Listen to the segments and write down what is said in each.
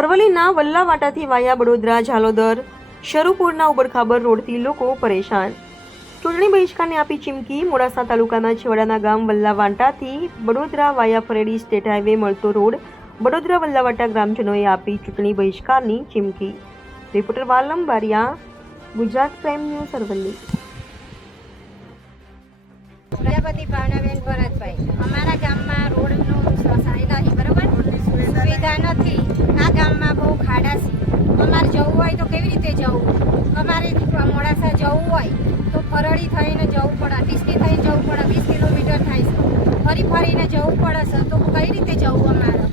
અરવલ્લીના વલ્લાવાટાથી વાયા વડોદરા ઝાલોદર શરૂપુરના ઉબડખાબડ રોડથી લોકો પરેશાન। ચૂંટણી બહિષ્કારને આપી ચીમકી। મોડાસા તાલુકાના છેવાડાના ગામ વલ્લાવાટાથી વડોદરા વાયા ફરેડી સ્ટેટ હાઈવે મળતો રોડ વડોદરા વલ્લાવાટા ગ્રામજનોએ આપી ચૂંટણી બહિષ્કારની ચીમકી। રિપોર્ટર વાલમ બારિયા, ગુજરાત પ્રાઇમ ન્યૂઝ, અરવલ્લી। પ્રજાપતિ ભાવનાબેન ભરતભાઈ, અમારા ગામમાં રોડનો સહાય નહીં, બરાબર સુવિધા નથી। આ ગામમાં બહુ ખાડા છે। અમારે જવું હોય તો કેવી રીતે જવું? અમારે મોડાસા જવું હોય તો ફરડી થઈને જવું પડે, ટીસકી થઈને જવું પડે, 20 કિલોમીટર થાય છે। ફરીને જવું પડે છે તો કઈ રીતે જવું? અમારે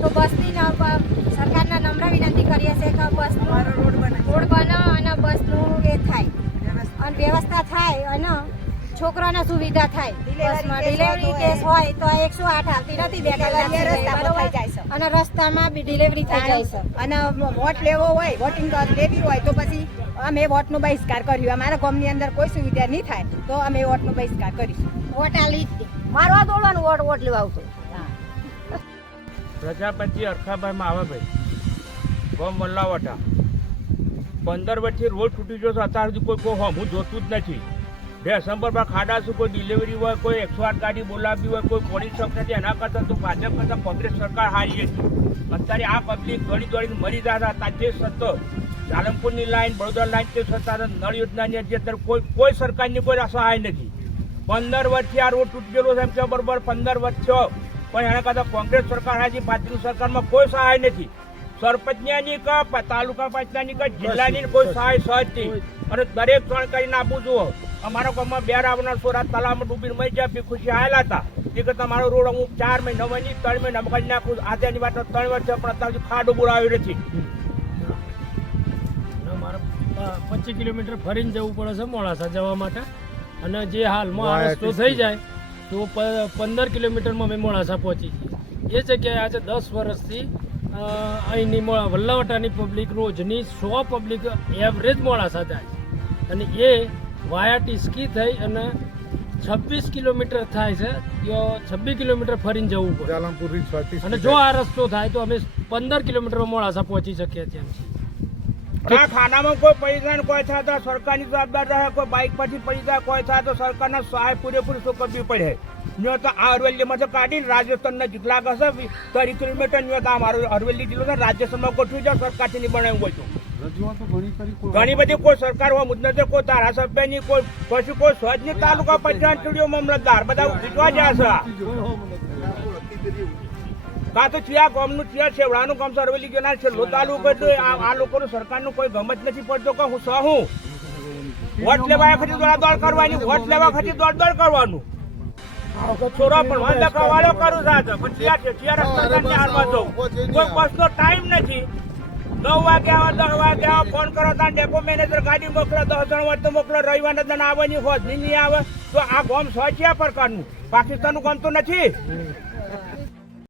તો બસની સરકારના નમ્ર વિનંતી કરીએ છીએ કે બસનો રોડ બને અને બસનું એ થાય અને વ્યવસ્થા થાય અને છોકરાને સુવિધા થાય। બસમાં ડિલિવરી કેસ હોય તો 108 આવતી નથી, 2 કલાક થઈ જાય છે અને રસ્તામાં બી ડિલિવરી થઈ જાય છે। અને વોટ લેવો હોય, વોટિંગ લેવી હોય તો પછી અમે વોટનો બહિષ્કાર કર્યો। અમારા ગામની અંદર કોઈ સુવિધા નહીં થાય તો અમે વોટનો બહિષ્કાર કરીશું। વોટ આલી મારવા દોડવાનું, વોટ લેવા આવતો। પ્રજાપતિ અરખાભાઈ માવાભાઈ, ગામ વલ્લાવાટા। 15 વર્ષથી રોડ તૂટી ગયો છે, અત્યાર સુધી કોઈ હમું જોતું જ નથી। ડિસેમ્બરમાં ખાડા છે, કોઈ ડિલિવરી હોય, કોઈ 108 ગાડી બોલાવી હોય, કોઈ પડી શકતા નથી। એના કરતાં તો ભાજપ કરતાં કોંગ્રેસ સરકાર હારી હતી। અત્યારે આ પબ્લિક દોડી દોડીને મરી જતા હતા। તે છતાં પાલનપુરની લાઈન, વડોદરા લાઈન તે છતાં નળ યોજનાની અત્યારે કોઈ સરકારની કોઈ સહાય નથી। 15 વર્ષથી આ રોડ તૂટી ગયેલો છે, એમ છે બરોબર 15 વર્ષ થયો, પણ એના કરતાં કોંગ્રેસ સરકાર હારી, ભાજપની સરકારમાં કોઈ સહાય નથી। સરપંચની કે તાલુકા પંચાયતની કે જિલ્લાની કોઈ સહાય સહજ નહીં અને દરેક જાણકારીને આપું છું। અમારા ગામમાં 2 રાવના છોરા તલાવમાં ડૂબીને મરી ગયા, બી ખુશી આવેલા હતા। એ કરતાં મારો રોડ હું 4 મહિના, 3 મહિના કરી નાખું। આજની વાત 3 વર્ષ છે, પણ અત્યાર સુધી ખાડો બોલાવ્યો નથી। મારે 25 કિલોમીટર ફરીને જવું પડે છે મોડાસા જવા માટે, અને જે હાલમાં આ રસ્તો થઈ જાય તો 15 કિલોમીટરમાં અમે મોડાસા પહોંચી જઈએ। એ જગ્યાએ આજે 10 વર્ષથી અહીંની વલ્લાવાટાની પબ્લિક રોજની 100 પબ્લિક એવરેજ મોડાસા જાય છે, અને એ વાયા ટીસકી થઈ અને 26 કિલોમીટર થાય છે, ત્યાં 26 કિલોમીટર ફરીને જવું પડે। અને જો આ રસ્તો થાય તો અમે 15 કિલોમીટરમાં મોડાસા પહોંચી શકીએ છીએ। આ ખાનામાં કોઈ પૈસા કોઈ થાય તો સરકારની જવાબદાર રહે, કોઈ બાઇક પરથી પૈસા કોઈ થાય તો સરકારના સહાય પૂરેપૂરી શું કરવી પડે। જો તો આ અરવલ્લીમાં તો કાઢીને રાજસ્થાનના જેટલા હશે 30 કિલોમીટર જો તો અમારો અરવલ્લી જિલ્લો છે, રાજસ્થાનમાં ગોઠવી જાઓ, સરકારથી નહીં બનાવ્યું હોય તો। ઘણી બધી કોઈ સરકાર હોય મુદ્દે કોઈ ધારાસભ્યની કોઈ સ્વજની તાલુકા પંચાયત ચૂંટ્યો મામલતદાર બધા જીતવા ગયા છે। કાં તો ચિયા ગામનું ચિયા છેવડાનું ગામ અરવલ્લી ગયો છેલ્લો તાલુકો, આ લોકોનું સરકારનું કોઈ ગમત નથી પડતો કે હું સહું વોટ લેવા ખરી દોડાદોડ કરવાની, વોટ લેવા ખરી દોડ કરવાનું। છોરો પણ લખાવાળો કરું સાથે પણ રસ્તા હાલમાં જવું, કોઈ બસનો ટાઈમ નથી। 9 વાગે આવે, 10 વાગે આવે, ફોન કરો ત્યાં ડેપો મેનેજર ગાડી મોકલો, 10 જણ હોય તો મોકલો, રવિવારના દન આવવાની હોત નહીં આવે તો આ ગામ સ્વ છે પ્રકારનું, પાકિસ્તાનનું ગામ તો નથી।